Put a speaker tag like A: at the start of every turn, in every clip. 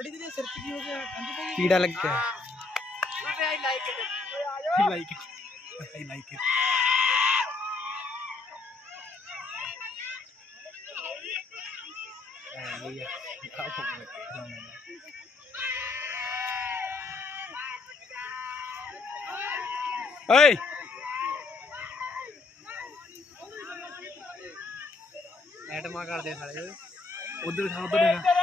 A: ਅੜੀ ਦੇ ਸਿਰ 'ਚ ਕੀ ਹੋ ਗਿਆ ਗੰਦ ਪੈ
B: ਕੀੜਾ ਲੱਗਿਆ
A: I like it I like it I like it
B: ਓਏ
A: ਐਟਮਾ ਕਰਦੇ ਸਾਲੇ ਉਧਰ ਖਾ ਉਧਰ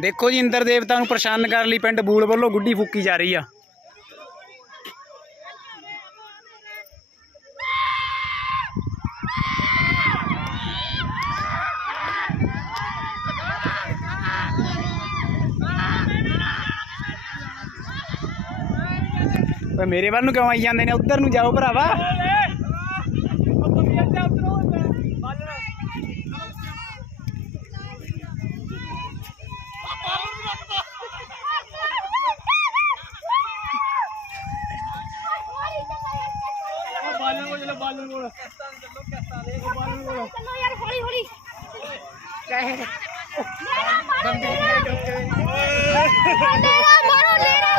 A: ਦੇਖੋ ਜੀ
B: ਇੰਦਰ ਦੇਵਤਾ ਨੂੰ ਪ੍ਰਸੰਨ ਕਰਨ ਲਈ ਪਿੰਡ ਬੂਲ ਵੱਲੋਂ, ਗੁੱਡੀ ਫੂਕੀ ਜਾ ਰਹੀ ਆ। ਓਏ ਮੇਰੇ ਵੱਲ ਨੂੰ ਕਿਉਂ ਆਈ ਜਾਂਦੇ ਨੇ? ਉੱਧਰ ਨੂੰ ਜਾਓ ਭਰਾਵਾ।
A: ਬਾਲਣ ਕੋਲ ਚਲੋ ਬਾਲਣ ਕੋਲ
C: ਚਲੋ ਯਾਰ ਹੌਲੀ ਹੌਲੀ ਲੈਣਾ ਮਾਰੋ ਲੈਣਾ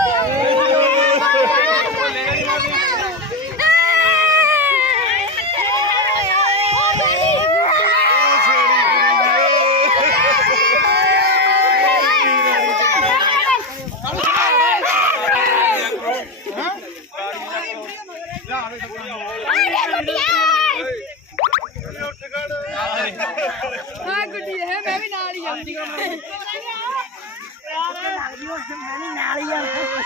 C: ਹਾਂ ਗੁੱਡੀ ਹੈ ਮੈਂ ਵੀ ਨਾਲ ਹੀ ਆਉਂਦੀ ਹਾਂ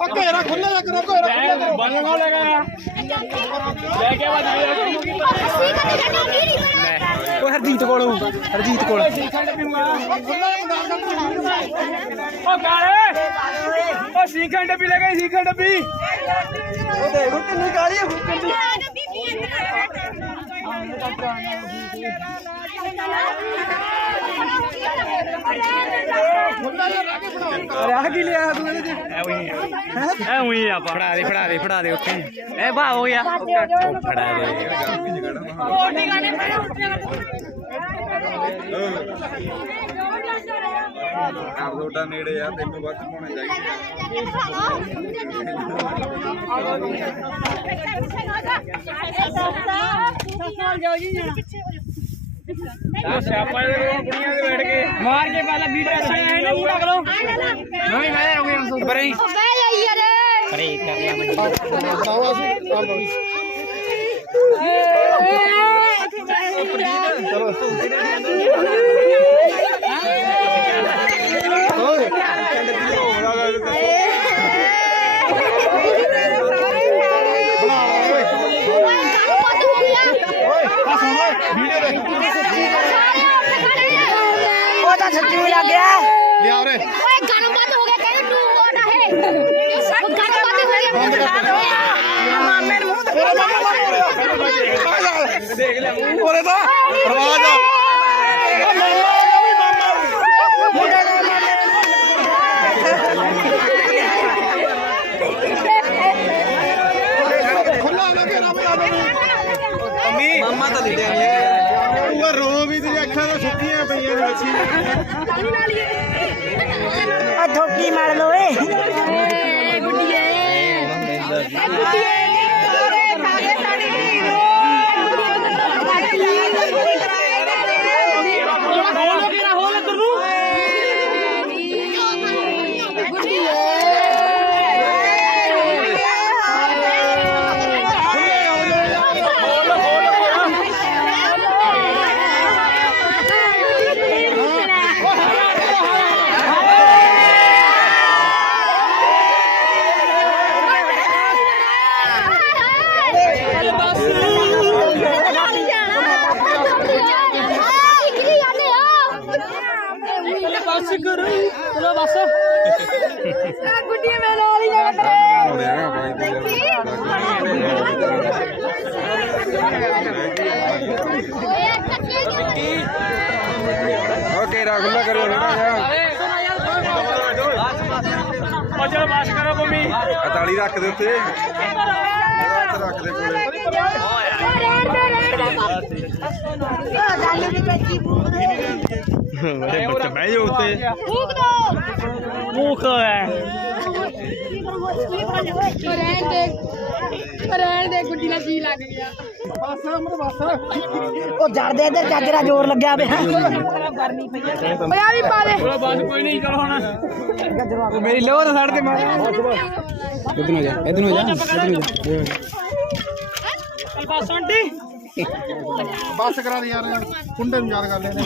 C: ਕੀ ਪਾ ਦੇ ਜਾਣਾ ਗੁੱਡੀ ਦੇ ਓਏ ਨਾਲ ਹੀ ਗੁੱਡੀ ਨਾ
A: ਪੱਕਾ ਯਾਰ ਖੁੱਲਾ ਜਾ ਕਰੋ। ਕੋਈ ਬਾਲਣ ਕੋਲ ਲੈ ਗਿਆ ਲੈ ਕੇ ਵਾ
C: ਅਸੀਂ ਤਾਂ ਮੇਰਾ ਨਾਮ ਹੀ ਨਹੀਂ ਪਤਾ
B: ਓਏ ਹਰਜੀਤ ਕੋਲ ਹਰਜੀਤ ਕੋਲ
A: ਓ ਕਾਲੇ! ਓ ਸੀਖਣ ਡੱਬੀ ਲੈ ਗਈ ਸੀਖਣ ਡੱਬੀ। ਉਹ ਦੇਖੋ ਕਿੰਨੀ ਕਾਲੀ ਹੈ
B: ਆ ਕੀ ਲਿਆ ਤੂੰ ਇਹਦੇ ਐ ਉਹੀ ਐ ਉਹੀ ਆ ਫੜਾ ਦੇ। ਫੜਾ ਦੇ। ਫੜਾ ਦੇ। ਉੱਥੇ ਐ ਬਾ ਹੋ ਗਿਆ ਫੜਾ ਦੇ।
D: ਆਪ ਤੁਹਾਡਾ ਨੇੜੇ ਆ ਤੈਨੂੰ ਵੱਧ ਪਾਉਣੇ ਚਾਹੀਦੇ
A: ਸਿਆਪਾ ਦੇ ਕੋਲ ਕੁੜੀਆਂ ਦੇ ਬੈਠ ਕੇ
B: ਮਾਰ ਕੇ ਪਹਿਲਾਂ ਵੀਡੀਓ ਐ ਨਾ ਮੂੜਾ ਕਰੋ ਨਹੀਂ ਮੈਂ ਹੋ ਗਿਆ ਪਰੇ ਹੀ। ਪਰੇ ਹੀ ਕਰ ਲਿਆ ਮੈਨੂੰ
C: ਉਹ ਤਾਂ ਸੱਚੀ ਲੱਗ ਗਿਆ।
A: ਲਿਆ ਉਰੇ।
C: ਓਏ ਗਨ ਬੰਦ ਹੋ ਗਿਆ ਕਹਿੰਦੇ ਤੂੰ ਕੋਟਾ ਹੈ ਉਹ ਗਨ ਬੰਦ ਹੋ ਗਿਆ ਮੂੰਹ ਦਿਖਾ ਦੋ। ਮਾਮੇ ਨੂੰ ਮੂੰਹ ਦਿਖਾ।
A: ਦੇਖ ਲੈ। ਮੂੰਹ ਉਰੇ ਤਾਂ। ਆਵਾਜ਼ ਆ ਖੁੱਲਾ ਨਾ ਘੇਰਾ ਬਣਾ ਦੇ
D: ਮਾਮਾ ਤਾਂ ਲਿਟਿਆ ਨਹੀਂ
A: ਉਹ ਰੋ ਵੀ ਤੇ ਅੱਖਾਂ ਤੋਂ ਸੁੱਕੀਆਂ ਪਈਆਂ ਨੇ ਬੱਚੀ
E: ਆ
A: 48 ਰੱਖ ਦੇ ਉੱਤੇ। ਰੱਖ ਦੇ ਕੋਲੇ।
B: ਬੜੇ ਬੱਚੇ ਬਹਿ ਜਾ ਉੱਤੇ।
C: ਫੂਕ ਦੋ
B: ਮੂਖ ਹੈ
C: ਰਹਿਣ ਦੇ ਰਹਿਣ ਦੇ ਗੁੱਡੀ ਨਾਲ ਜੀ ਲੱਗ ਗਿਆ।
F: ਉਹ ਜੜਦੇ ਇੱਧਰ ਚਾਜਰਾ ਜ਼ੋਰ ਲੱਗਿਆ ਪਿਆ
C: ਓਏ ਆ ਵੀ ਪਾ ਦੇ।
G: ਬੰਦ ਕੋਈ ਨਹੀਂ ਚਲ ਹੁਣ।
B: ਮੇਰੀ ਲੋਹ ਤਾਂ ਸੜ ਤੇ ਮਾਰ ਇਧਰ ਨੂੰ ਜਾ ਇਧਰ ਨੂੰ ਜਾ। ਇਧਰ ਨੂੰ ਜਾ
G: ਬਸ ਆਂਟੀ।
A: ਬੱਸ ਕਰਾ ਦੇ ਯਾਰ ਕੁੰਡੇ ਨੂੰ ਯਾਦ ਕਰ ਲੈਣੇ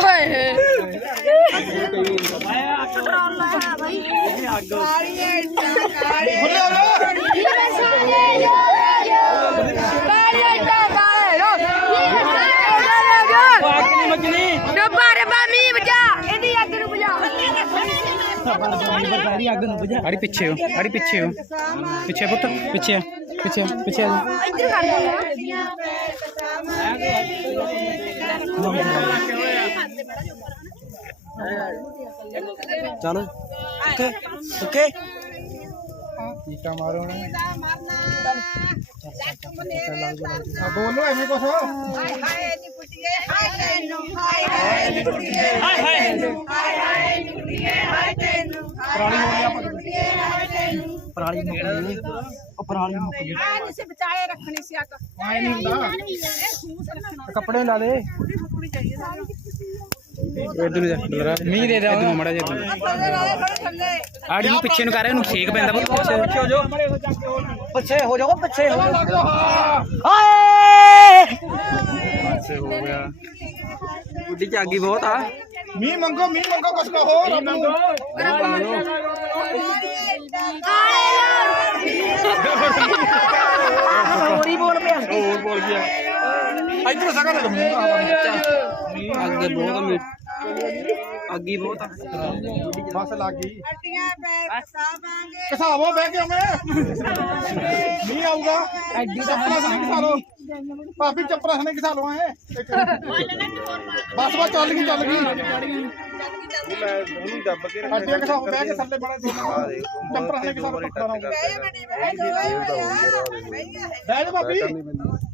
C: ਓਏ
G: ਅੱਗ ਨਹੀਂ ਮੱਜਣੀ
B: ਅੜੀ ਪਿੱਛੇ ਹੋ ਅੜੀ ਪਿੱਛੇ ਹੋ। ਪਿੱਛੇ ਪੁੱਤ ਪਿੱਛੇ ਪਿੱਛੇ ਪਿੱਛੇ ਆ ਜਾ।
F: ਚਲੋ। Okay okay.
A: ਟੀਕਾ ਮਾਰੋ ਨਾ ਬੋਲੋ ਐਵੇਂ ਕੁਛ
G: ਹਾਏ ਹਾਏ
F: ਪਰਾਲੀ ਮੁੱਕ ਗਈ ਉਹ ਪਰਾਲੀ ਮੁੱਕ ਗਈ
A: ਆਏ ਨਹੀਂ ਹੁੰਦਾ
F: ਕੱਪੜੇ ਲਾ ਲੈ
B: ਇਧਰ ਨੂੰ ਜਾ ਮੀਂਹ ਦੇ ਦੇ ਇਧਰ ਮੜਾ ਜਾ ਆੜੀ ਨੂੰ ਪਿੱਛੇ ਨੂੰ ਕਰ ਇਹਨੂੰ ਛੇਕ ਪੈਂਦਾ ਪਿੱਛੇ
G: ਹੋ ਜੋ ਮਰੇ ਹੋ ਜਾ ਕੇ ਹੋਰ
F: ਪਿੱਛੇ ਹੋ ਜਾਓ। ਪਿੱਛੇ ਹੋ ਜਾਓ। ਹਾਏ
B: ਪਿੱਛੇ ਹੋ ਗਿਆ। ਗੁੱਡੀ ਚ ਆਗੀ ਬਹੁਤ ਆ।
A: ਮੀਂਹ ਮੰਗੋ ਮੀਂਹ ਮੰਗੋ ਕੁਛ ਕਹੋ। ਰੱਬ। ਨੂੰ
F: ਹੋਰੀ ਬੋਲ ਪਿਆ।
A: ਹੋਰ ਬੋਲ ਗਿਆ। ਇਧਰ ਸਕਾ ਦੇ
B: ਅੱਗੇ ਬਹੁਤ ਆ ਮੀਂਹ ਅੱਗੀ ਬਹੁਤ ਆ
A: ਬਸ ਲੱਗ ਗਈ ਕਸਾਵੋ ਬਹਿ ਕੇ ਮੈਂ ਮੀਂਹ ਆਊਗਾ ਐਡੀ ਚੱਪਲਾਂ ਸਨੇ ਕਿਸਾ ਲੋ ਭਾਬੀ ਚੱਪਲਾਂ ਸਨੇ ਕਿਸਾ ਲੋ ਐ ਬਸ ਬਸ ਚੱਲ ਗਈ ਚੱਲ ਗਈ ਉਹਨੂੰ ਦੱਬ ਕੇ ਰੱਖ ਅੱਡੀ ਕਿਸਾ ਬਹਿ ਕੇ ਥੱਲੇ ਬੜਾ ਚੱਪਲਾਂ ਸਨੇ ਕਿਸਾ ਲੋ ਪੱਕਾ ਨਾ ਬਹਿ ਜਾ ਭਾਬੀ ਬਹਿ ਜਾ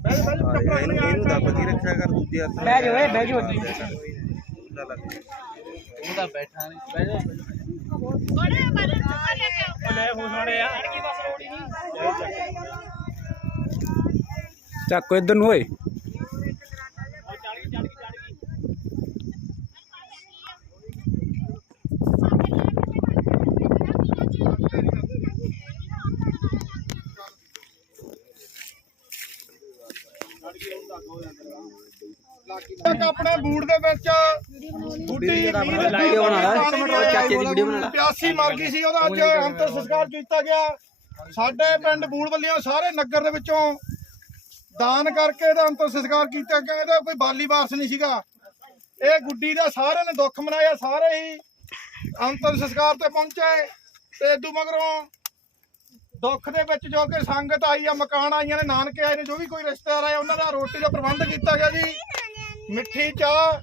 A: ਬਹਿ ਜਾ ਚੱਪਲਾਂ ਸਨੇ ਇਹਨੂੰ ਦੱਬ ਕੇ ਰੱਖਿਆ ਕਰ ਦੂਜੇ ਹੱਥ
F: ਬਹਿ ਜਾਓ ਏ ਬਹਿ ਜਾਓ
G: ਲੈ ਹੋ ਸੋਣੇ ਆ ਅੜ ਕੀ ਬਸ ਰੋੜੀ ਨਹੀਂ
B: ਚੱਕੋ ਇਧਰ ਨੂੰ ਓਏ।
A: ਆਪਣੇ ਬੂਟ ਦੇ ਵਿੱਚ। ਬੁੱਢੀ ਵੀਡੀਓ ਬਣਾ ਚਾਚੇ ਦੀ ਵੀਡੀਓ ਬਣਾ ਪਿਆਸੀ ਮਰ ਗਈ ਸੀ ਉਹਦਾ ਅੱਜ ਅੰਤਰ ਸੰਸਕਾਰ ਕੀਤਾ ਗਿਆ। ਸਾਡੇ ਪਿੰਡ ਬੂੜ ਵੱਲਿਆਂ ਸਾਰੇ ਨਗਰ ਦੇ ਵਿੱਚੋਂ ਦਾਨ ਕਰਕੇ ਇਹਦਾ ਅੰਤਰ ਸੰਸਕਾਰ ਕੀਤਾ ਗਿਆ ਇਹਦਾ ਕੋਈ ਬਾਲੀ ਵਾਰਸ ਨਹੀਂ ਸੀਗਾ। ਇਹ ਗੁੱਡੀ ਦਾ ਸਾਰਿਆਂ ਨੇ ਦੁੱਖ ਮਨਾਇਆ ਸਾਰੇ ਹੀ ਅੰਤਰ ਸੰਸਕਾਰ ਤੇ ਪਹੁੰਚੇ। ਤੇ ਇਦੋਂ ਮਗਰੋਂ ਦੁੱਖ ਦੇ ਵਿੱਚ ਜੋ ਕਿ ਸੰਗਤ ਆਈ ਆ ਮਕਾਨ ਆਈਆਂ ਨੇ ਨਾਨਕੇ ਆਏ ਨੇ ਜੋ ਵੀ ਕੋਈ ਰਿਸ਼ਤੇਦਾਰ ਆਏ ਉਹਨਾਂ ਦਾ ਰੋਟੀ ਦਾ ਪ੍ਰਬੰਧ ਕੀਤਾ ਗਿਆ ਜੀ। ਮਿੱਠੀ ਚਾਹ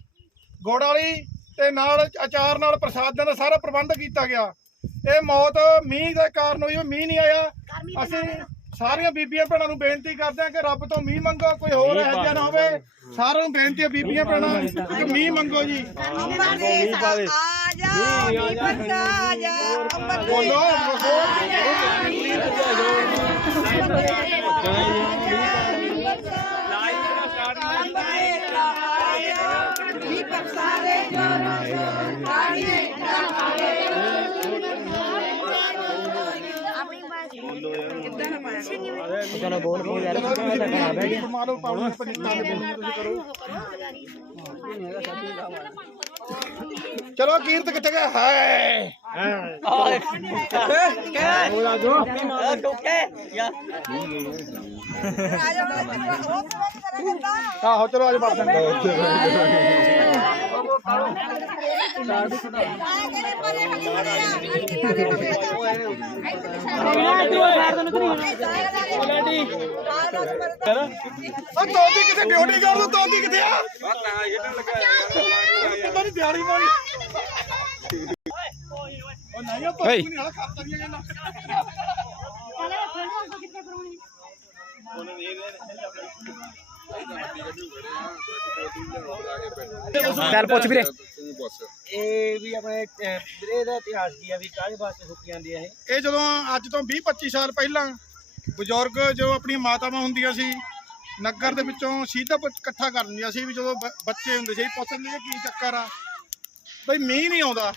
A: ਗੁੜ ਵਾਲੀ ਤੇ ਨਾਲ ਅਚਾਰ ਨਾਲ ਪ੍ਰਸਾਦਾਂ ਦਾ ਸਾਰਾ ਪ੍ਰਬੰਧ ਕੀਤਾ ਗਿਆ। ਇਹ ਮੌਤ ਮੀਂਹ ਦੇ ਕਾਰਨ ਹੋਈ ਮੀਂਹ ਨਹੀਂ ਆਇਆ। ਅਸੀਂ ਸਾਰੀਆਂ ਬੀਬੀਆਂ ਭੈਣਾਂ ਨੂੰ ਬੇਨਤੀ ਕਰਦੇ ਹਾਂ ਕਿ ਰੱਬ ਤੋਂ ਮੀਂਹ ਮੰਗੋ ਕੋਈ ਹੋਰ ਇਹੋ ਜਿਹਾ ਨਾ ਹੋਵੇ। ਸਾਰਿਆਂ ਨੂੰ ਬੇਨਤੀ ਹੈ ਬੀਬੀਆਂ ਭੈਣਾਂ ਕਿ ਮੀਂਹ ਮੰਗੋ ਜੀ। ਬੋਲੋ
F: ਚਲੋ ਬੋਲ ਬੋਲ ਯਾਰ
A: ਮਾਰੋ ਪਾਉਣਾ ਪਨੀਤਾਂ ਦੇ ਬੋਲ ਤੁਸੀਂ ਕਰੋ ਚਲੋ ਕੀਰਤ ਕਿੱਥੇ ਗਿਆ ਹਾਏ। ਆਹੋ ਚਲੋ ਅੱਜ ਬਾਤ ਉਹ ਤੋਦੀ ਕਿੱਥੇ ਡਿਊਟੀ ਕਰ ਦੋ ਤੋਦੀ ਕਿੱਥੇ ਆ? ਦਿਹਾੜੀ ਮਾਰੀ ਨਹੀਂ ਉਹ
B: ਓਏ।
A: ਨਹੀਂ ਹਾਲਾ ਖਾਤਾ ਦੀਆਂ ਗੱਲਾਂ
B: ਚੱਲ ਪੁੱਛ ਵੀਰੇ।
F: ਇਹ ਵੀ ਆਪਣੇ ਅਹ, ਵੀਰੇ ਦਾ ਇਤਿਹਾਸ ਕੀ ਆ ਵੀ ਕਾਹਦੇ ਵਾਸਤੇ ਸੁੱਕੀ ਜਾਂਦੀ ਆ ਇਹ?
A: ਇਹ ਜਦੋਂ ਅੱਜ ਤੋਂ 20 25 ਸਾਲ ਪਹਿਲਾਂ ਬਜ਼ੁਰਗ ਜੋ ਆਪਣੀਆਂ ਮਾਤਾਵਾਂ ਹੁੰਦੀਆਂ ਸੀ ਨਗਰ ਦੇ ਵਿੱਚੋਂ ਸੀਧਾ ਇਕੱਠਾ ਕਰ ਦਿੰਦੀਆਂ ਸੀ ਵੀ ਜਦੋਂ ਬੱਚੇ ਹੁੰਦੇ ਸੀ ਪੁੱਛ ਲੈਂਦੇ ਕੀ ਚੱਕਰ ਆ। ਬਈ ਮੀਂਹ ਨਹੀਂ ਆਉਂਦਾ।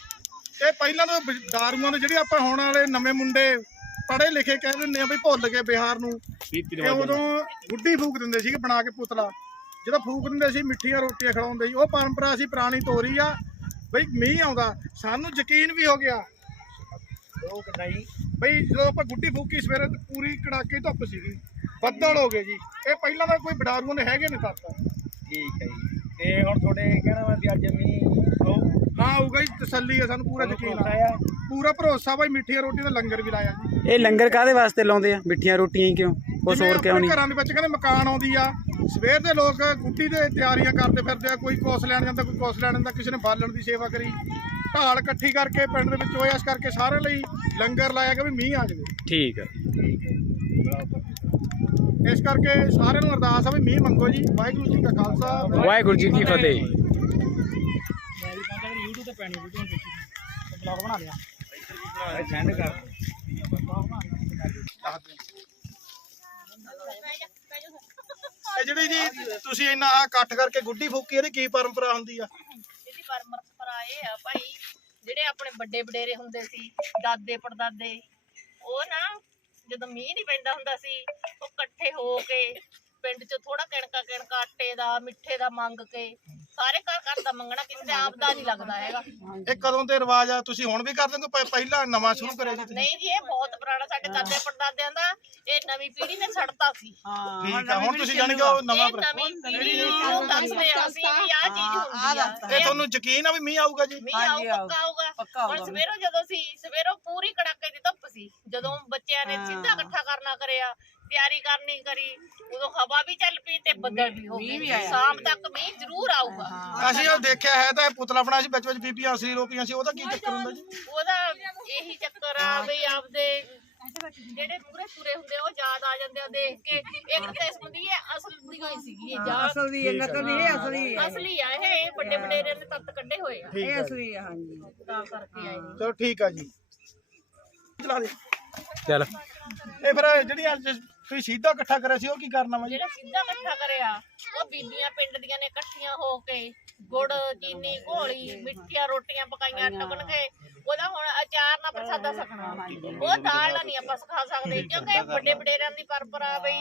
A: ਇਹ ਪਹਿਲਾਂ ਤੋਂ ਦਾਰੂਆਂ ਦੇ ਜਿਹੜੇ ਆਪਾਂ ਹੁਣ ਵਾਲੇ ਨਵੇਂ ਮੁੰਡੇ ਪੜ੍ਹੇ ਲਿਖੇ ਕਹਿ ਦਿੰਦੇ ਆ ਬਈ ਭੁੱਲ ਗਏ ਬਿਹਾਰ ਨੂੰ। ਇਹ ਉਦੋਂ ਗੁੱਡੀ ਫੂਕ ਦਿੰਦੇ ਸੀ ਬਣਾ ਕੇ ਪੁਤਲਾ। ਜਦੋਂ ਫੂਕ ਦਿੰਦੇ ਸੀ ਮਿੱਠੀਆਂ ਰੋਟੀਆਂ ਖਿਲਾਉਂਦੇ ਸੀ। ਉਹ ਪਰੰਪਰਾ ਸੀ ਪੁਰਾਣੀ ਤੋਰੀ ਆ। ਬਈ ਮੀਂਹ ਆਉਂਦਾ। ਸਾਨੂੰ ਯਕੀਨ ਵੀ ਹੋ ਗਿਆ
F: ਉਹ ਕਿੰਨਾ ਜੀ
A: ਬਈ ਜਦੋਂ ਆਪਾਂ ਗੁੱਡੀ ਫੂਕੀ ਸਵੇਰੇ ਤੇ ਪੂਰੀ ਕੜਾਕੇ ਧੁੱਪ ਸੀਗੀ ਬੱਦਲ ਹੋ ਗਏ ਜੀ। ਇਹ ਪਹਿਲਾਂ ਤਾਂ ਕੋਈ ਬਡਾਰੂਆਂ ਦੇ ਹੈਗੇ ਨੇ ਤੱਤ
F: ਠੀਕ ਹੈ ਜੀ। ਤੇ ਹੁਣ ਤੁਹਾਡੇ ਕਹਿਣਾ ਵਾ ਵੀ ਅੱਜ ਮੀਂਹ
A: ਹਾਂ ਆਊਗਾ ਜੀ ਤਸੱਲੀ ਹੈ ਸਾਨੂੰ ਪੂਰਾ ਯਕੀਨ ਆ।
F: ਆਇਆ
A: ਪੂਰਾ ਭਰੋਸਾ ਬਈ ਮਿੱਠੀਆਂ ਰੋਟੀ ਦਾ ਲੰਗਰ ਵੀ ਲਾਇਆ ਜੀ।
B: ਇਹ ਲੰਗਰ ਕਾਦੇ ਵਾਸਤੇ ਲਾਉਂਦੇ ਆ? ਮਿੱਠੀਆਂ ਰੋਟੀਆਂ ਹੀ ਕਿਉਂ? ਕੁਛ ਹੋਰ ਕਿਉਂ ਨਹੀਂ?
A: ਘਰਾਂ ਦੇ ਵਿੱਚ ਕਹਿੰਦੇ ਮਕਾਨ ਆਉਂਦੀ ਆ ਸਵੇਰ ਦੇ ਲੋਕ ਗੁੱਡੀ ਦੇ ਤਿਆਰੀਆਂ ਕਰਦੇ ਫਿਰਦੇ ਆ ਕੋਈ ਕੋਸ ਲੈਣ ਜਾਂਦਾ ਕੋਈ ਕੋਸ ਲੈਣ ਜਾਂਦਾ ਕਿਸੇ ਨੇ ਬਾਲਣ ਦੀ ਸੇਵਾ ਕਰੀ। ਢਾਲ ਇਕੱਠੀ ਕਰਕੇ ਪਿੰਡ ਦੇ ਵਿੱਚ ਹੋਇਆ ਇਸ ਕਰਕੇ ਸਾਰਿਆਂ ਲਈ ਲੰਗਰ ਲਾਇਆ ਕਿ ਵੀ ਮੀਂਹ ਆ ਜਾਵੇ।
B: ਠੀਕ ਆ।
A: ਇਸ ਕਰਕੇ ਸਾਰਿਆਂ ਨੂੰ ਅਰਦਾਸ ਆ ਵੀ ਮੀਂਹ ਮੰਗੋ ਜੀ। ਵਾਹਿਗੁਰੂ ਜੀ ਕਾ ਖਾਲਸਾ।
B: ਵਾਹਿਗੁਰੂ ਜੀ ਕੀ ਫਤਿਹ।
F: ਸੈਂਡ ਕਰ।
A: ਇਹ ਜਿਹੜੀ ਜੀ ਤੁਸੀਂ ਇੰਨਾ ਇਕੱਠ ਕਰਕੇ ਗੁੱਡੀ ਫੂਕੀ ਇਹਦੀ ਕੀ ਪਰੰਪਰਾ ਹੁੰਦੀ ਆ?
H: ਇਹਦੀ ਪਰੰਪਰਾ ਇਹ ਆ ਭਾਈ, ਜਿਹੜੇ ਆਪਣੇ ਵੱਡੇ ਵਡੇਰੇ ਹੁੰਦੇ ਸੀ, ਦਾਦੇ, ਪੜਦਾਦੇ, ਉਹ ਨਾ ਜਦੋਂ ਮੀਂਹ ਨਹੀਂ ਪੈਂਦਾ ਹੁੰਦਾ ਸੀ, ਉਹ ਇਕੱਠੇ ਹੋ ਕੇ ਪਿੰਡ 'ਚ ਥੋੜਾ ਕਿਣਕਾ ਕਿਣਕਾ ਆਟੇ ਦਾ, ਮਿੱਠੇ ਦਾ ਮੰਗ ਕੇ ਸਾਰੇ ਘਰ ਘਰ ਦਾ ਮੰਗਣਾ ਕਿਸੇ ਦੇ ਆਪ ਦਾ ਨਹੀਂ ਲੱਗਦਾ ਹੈਗਾ।
A: ਇਹ ਕਦੋਂ ਤੇ ਰਿਵਾਜ ਆ? ਤੁਸੀਂ ਹੁਣ ਵੀ ਕਰਦੇ ਹੋ ਕਿ ਪ- ਪਹਿਲਾਂ ਨਵਾਂ ਸ਼ੁਰੂ ਕਰਿਆ ਜੀ ਤੁਸੀਂ?
H: ਨਹੀਂ ਜੀ ਇਹ ਬਹੁਤ ਪੁਰਾਣਾ ਸਾਡੇ ਦਾਦੇ ਪੜਦਾਦਿਆਂ ਦਾ। ਇਹ ਨਵੀਂ ਪੀੜ੍ਹੀ ਨੇ ਛੱਡਤਾ ਸੀ।
A: ਠੀਕ ਆ ਹੁਣ ਤੁਸੀਂ ਜਾਣੀ ਕਿ ਉਹ ਨਵਾਂ
H: ਇਹ ਨਵੀਂ ਪੀੜ੍ਹੀ ਨੂੰ ਦੱਸਦੇ ਆ ਅਸੀਂ ਵੀ ਆਹ ਚੀਜ਼ ਹੁੰਦੀ ਆ।
A: ਇਹ ਤੁਹਾਨੂੰ ਯਕੀਨ ਆ ਵੀ ਮੀਂਹ ਆਊਗਾ ਜੀ?
H: ਮੀਂਹ ਆਊ ਪੱਕਾ ਆਊਗਾ। ਹੁਣ ਸਵੇਰੋਂ ਜਦੋਂ ਸੀ ਸਵੇਰੋਂ ਪੂਰੀ ਕੜਾਕੇ ਦੀ ਧੁੱਪ ਸੀ। ਜਦੋਂ ਬੱਚਿਆਂ ਨੇ ਸਿੱਧਾ ਇਕੱਠਾ ਕਰਨਾ ਕਰਿਆ। ਤਿਆਰੀ ਕਰਨੀ ਕਰੀ ਉਦੋਂ ਹਵਾ ਵੀ ਚੱਲ ਪਈ ਤੇ ਬੱਦਲ ਵੀ ਹੋ ਗਏ। ਸ਼ਾਮ ਤੱਕ ਮੀਂਹ ਜ਼ਰੂਰ ਆਊਗਾ।
A: ਅਸੀਂ ਉਹ ਦੇਖਿਆ ਹੈ ਤਾਂ ਇਹ ਪੁਤਲਾ ਬਣਾ ਸੀ ਵਿੱਚ ਵਿੱਚ ਬੀਬੀਆਂ ਅਸਲੀ ਰੋਪੀਆਂ ਸੀ ਉਹਦਾ ਕੀ ਚੱਕਰ ਹੁੰਦਾ ਜੀ?
H: ਉਹਦਾ ਇਹੀ ਚੱਕਰ ਆ ਵੀ ਆਪਦੇ ਜਿਹੜੇ ਪੂਰੇ ਪੂਰੇ ਹੁੰਦੇ ਆ, ਉਹ ਯਾਦ ਆ ਜਾਂਦੇ ਆ ਦੇਖ ਕੇ। ਇੱਕ ਕਿਸਮ ਦੀ ਇਹ ਅਸਲ ਦੀ ਹੋਈ ਸੀਗੀ ਇਹ ਯਾਦ।
E: ਅਸਲ ਦੀ ਇਹ ਨਕਲ ਨਹੀਂ ਇਹ ਅਸਲੀ ਹੈ
H: ਅਸਲੀ ਆ ਇਹ ਵੱਡੇ ਵਡੇਰੇ ਨੇ ਤੱਤ ਕੱਢੇ ਹੋਏ ਆ।
E: ਇਹ
A: ਹੈ
E: ਅਸਲੀ ਹੈ ਹਾਂਜੀ।
H: ਤਾਂ ਕਰਕੇ ਆਏ
A: ਚਲੋ ਠੀਕ ਆ ਜੀ। ਚਲਾ ਦੇ।
B: ਚੱਲ।
A: ਇਹ ਫਿਰ ਜਿਹੜੀਆਂ ਅੱਜ ਤੁਸੀਂ ਸੀਧਾ ਇਕੱਠਾ ਕਰਿਆ ਸੀ ਉਹ ਕੀ ਕਰਨਾ ਵਾ ਜੀ
H: ਜਿਹੜਾ ਸਿੱਧਾ ਇਕੱਠਾ ਕਰਿਆ ਉਹ ਬੀਬੀਆਂ ਪਿੰਡ ਦੀਆਂ ਨੇ ਇਕੱਠੀਆਂ ਹੋ ਕੇ ਗੁੜ ਚੀਨੀ ਘੋਲੀ ਮਿੱਠੀਆਂ ਰੋਟੀਆਂ ਪਕਾਈਆਂ ਟੁਕਣ ਕੇ। ਉਹਦਾ ਹੁਣ ਅਚਾਰ ਨਾਲ ਪ੍ਰਸਾਦਾ ਸਕਣਾ ਉਹ ਦਾਲ ਨਾਲ ਨਹੀਂ ਆਪਾਂ ਸਿਖਾ ਸਕਦੇ ਕਿਉਂਕਿ ਵੱਡੇ ਵਡੇਰਿਆਂ ਦੀ ਪਰੰਪਰਾ ਬਈ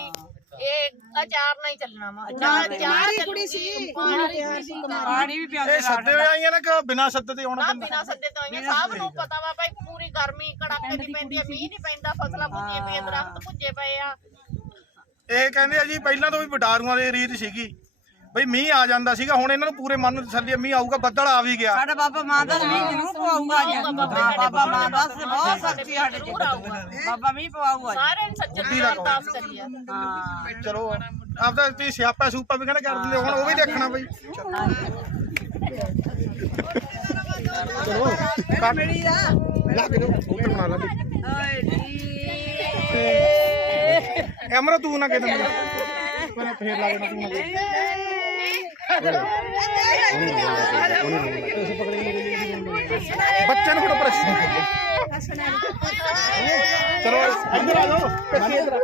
H: ਇਹ ਅਚਾਰ ਨਾਲ ਹੀ ਚੱਲਣਾ ਵਾ। ਅਚਾਰ ਅਚਾਰ ਕੁੜੀ ਸੀ।
E: ਪਾਣੀ ਵੀ ਪਿਆ
A: ਇਹ ਸੱਦੇ ਹੋਏ ਆਈਆਂ ਨਾ ਕਿ ਬਿਨਾਂ ਸੱਦੇ ਤੇ ਆਉਣਾ
H: ਨਾ ਬਿਨਾ ਸੱਦੇ ਤੋਂ ਆਈਆਂ ਸਭ ਨੂੰ ਪਤਾ ਵਾ ਭਾਈ ਪੂਰੀ ਗਰਮੀ ਕੜਾਕੇ ਦੀ ਪੈਂਦੀ ਆ ਮੀਂਹ ਨਹੀਂ ਪੈਂਦਾ ਫਸਲਾਂ ਭੁੱਜੀਆਂ ਪਈਆਂ ਦਰਖਤ ਭੁੱਜੇ ਪਏ ਆ।
A: ਇਹ ਕਹਿੰਦੇ ਆ ਜੀ ਪਹਿਲਾਂ ਤੋਂ ਵੀ ਬਡਾਰੂਆਂ ਦੀ ਰੀਤ ਸੀਗੀ। ਬਈ ਮੀਂਹ ਆ ਜਾਂਦਾ ਸੀਗਾ ਹੁਣ ਇਹਨਾਂ ਨੂੰ ਪੂਰੇ ਮਨ ਨੂੰ ਤਸੱਲੀ ਆ, ਮੀਂਹ ਆਊਗਾ ਬੱਦਲ ਆ ਵੀ ਗਿਆ।
E: ਸਾਡਾ ਬਾਬਾ ਮਾਂ ਦਾ ਮੀਂਹ ਜ਼ਰੂਰ ਪਵਾਊਗਾ ਅੱਜ। ਬਾਬਾ ਮਾਂ ਦਾ ਬਹੁਤ ਸੱਚੀ ਸਾਡੇ ਚ ਬਾਬਾ ਮੀਂਹ ਪਵਾਊਗਾ ਅੱਜ।
H: ਸਾਰਿਆਂ ਨੂੰ ਸੱਜਣ
A: ਦਾ
H: ਅਰਦਾਸ ਕਰੀਏ।
E: ਹਾਂ।
A: ਚਲੋ ਆਪਦਾ ਤੁਸੀਂ ਸਿਆਪਾ ਸੂਪਾ ਵੀ ਕਹਿੰਦੇ ਕਰ ਦਿੰਦੇ ਹੁਣ ਉਹ ਵੀ ਦੇਖਣਾ ਬਈ। ਚਲੋ ਕੱਟ।
E: ਮੇਰੀ ਦਾ
A: ਲਾ ਕੇ ਦੋ ਉੱਧਰ ਬਣਾ ਲਾ
E: ਓਏ ਢੀ
A: ਕੈਮਰਾ ਤੂੰ ਨਾ ਕਿਤੇ ਪਰ ਫੇਰ ਲਾ ਦੇਣਾ ਤੂੰ ਨਾ। ਬੱਚੇ ਨੂੰ ਫੜੋ ਪ੍ਰੈਸ ਚਲੋ ਇੱਧਰ ਆ ਜਾਓ ਕੱਸੀ ਇੱਧਰ ਆ।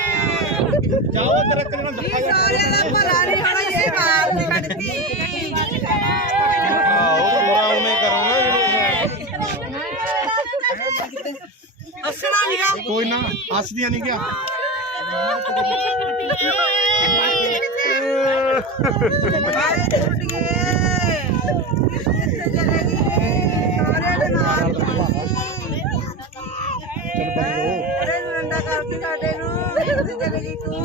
A: ਜਾਓ ਇੱਧਰ ਇੱਕ ਜਣਾ ਦੱਫਾ ਜਿਹਾ
E: ਸਾਰਿਆਂ ਦਾ ਭਲਾ ਨਹੀਂ ਹੋਣਾ ਇਹ ਮਾਰ ਤੇ ਕੱਢਤੀ
A: ਉਹ ਬੁਰਾ ਉਹਨੇ ਕਰਾਉਣਾ
E: ਅਸਣਾ ਨਹੀਂ
A: ਕੋਈ ਨਾ ਹੱਸਦੀਆਂ ਨਹੀਂ ਗਿਆ
E: ਸਾਰੇ ਟੁੱਟ ਗਏ ਕਿੱਥੇ ਚਲੇ ਗਏ ਸਾਰਿਆਂ ਦੇ ਨਾਲ
A: ਚਲ ਬੰਦੋ
E: ਅਰੇ ਨੰਦਾ ਕਰਦੀ ਸਾਡੇ ਨੂੰ ਕਿੱਥੇ ਚਲੇ ਗਈ ਤੂੰ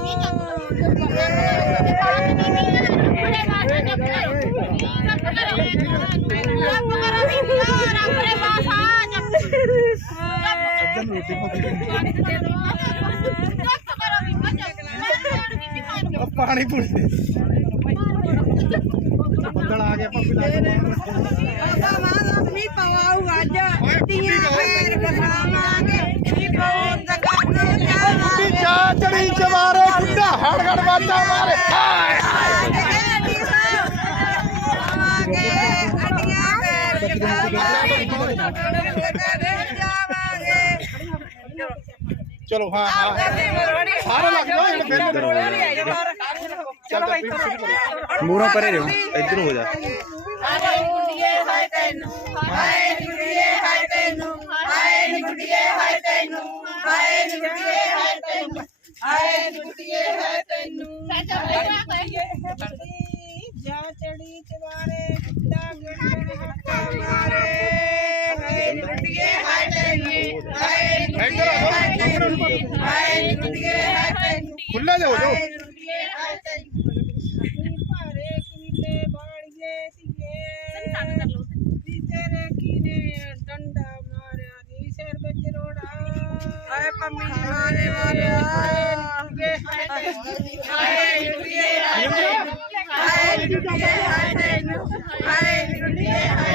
A: ਪਾਣੀ ਪੂਣੀ ਬੱਦਲ ਆ ਗਿਆ ਭਾਬੀ ਲਾ ਕੇ
E: ਬਾਬਾ ਮਾਂ ਵੀ ਪਵਾਉ ਅੱਜ। ਤੀਆਂ ਫੇਰ ਕਸਾਵਾਂਗੇ ਵੀ ਪਵਾਉ ਜਗਤ ਜਾਵਾਂਗੇ
A: ਚਾ ਚੜੀ ਚਵਾਰੇ ਕੁੱਡਾ ਹੜ ਹੜ ਵਾਜਾ ਮਾਰੇ। ਹਾਏ ਚਲੋ ਹਾਂ ਹਾਂ। ਸਾਰੇ ਲੱਗ ਜਾਓ ਜਿਹੜੇ ਫਿਰ
B: ਮੂਹਰੋਂ ਪਰੇ ਰਹੋ ਇੱਧਰ ਹੋ ਜਾ।
E: ਹਾਏ ਗੁੱਡੀਏ ਹਾਏ ਤੈਨੂੰ। ਹਾਏ ਗੁੱਡੀਏ ਹਾਏ ਤੈਨੂੰ। ਹਾਏ ਗੁੱਡੀਏ ਹਾਏ ਤੈਨੂੰ। ਹਾਏ ਗੁੱਡੀਏ ਹਾਏ ਤੈਨੂੰ। ਹਾਏ ਗੁੱਡੀਏ ਹਾਏ ਤੈਨੂੰ। ਜਾ ਚੜੀ ਚਵਾਰੇ ਗਿਣਨ ਹੱਥਾਂ ਮਾਰੇ। ਹਾਏ ਗੁੱਡੀਏ ਹਾਏ ਤੈਨੂੰ ਹਾਏ
A: ਇੱਧਰ ਆ ਜਾਓ।
E: ਹਾਏ ਗੁੱਡੀਏ ਹਾਏ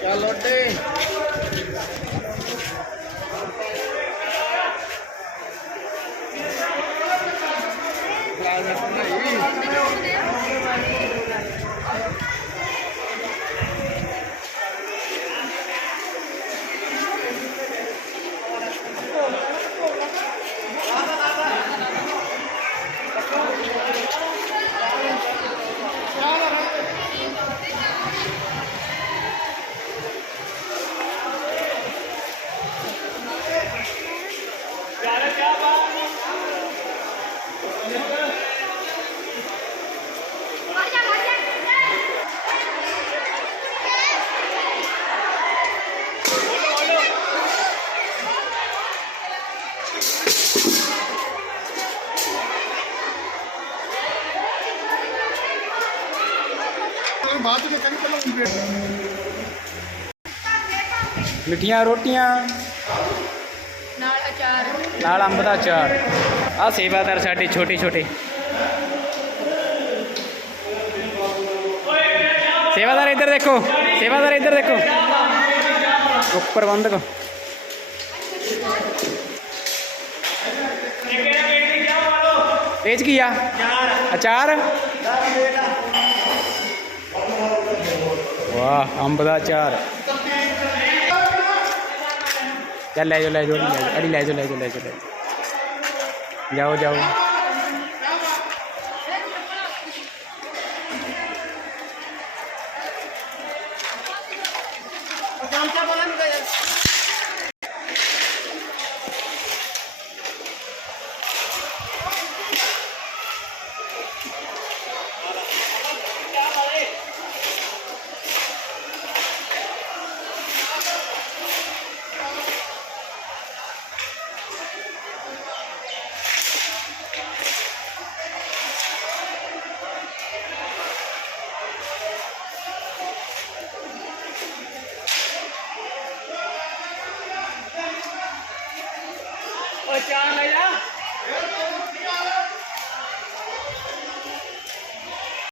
A: ਚਲੋ
B: ਮਿੱਠੀਆਂ ਰੋਟੀਆਂ।
C: ਨਾਲ ਅਚਾਰ।
B: ਨਾਲ ਅੰਬ ਦਾ ਅਚਾਰ। ਆ ਸੇਵਾਦਾਰ ਸਾਡੇ ਛੋਟੇ ਛੋਟੇ। ਸੇਵਾਦਾਰ ਇੱਧਰ ਦੇਖੋ ਸੇਵਾਦਾਰ ਇੱਧਰ ਦੇਖੋ। ਉੱਪਰ ਬੰਦਕ ਇਹ 'ਚ ਕੀ ਆ? ਅਚਾਰ। ਵਾਹ ਅੰਬ ਦਾ ਅਚਾਰ। ਚੱਲ ਲੈ ਜਾਓ ਲੈ ਜਾਓ ਅੜੀ ਲੈ ਜਾਓ ਅੜੀ ਲੈ ਜਾਓ ਲੈ ਜਾਓ। ਜਾਓ ਜਾਓ।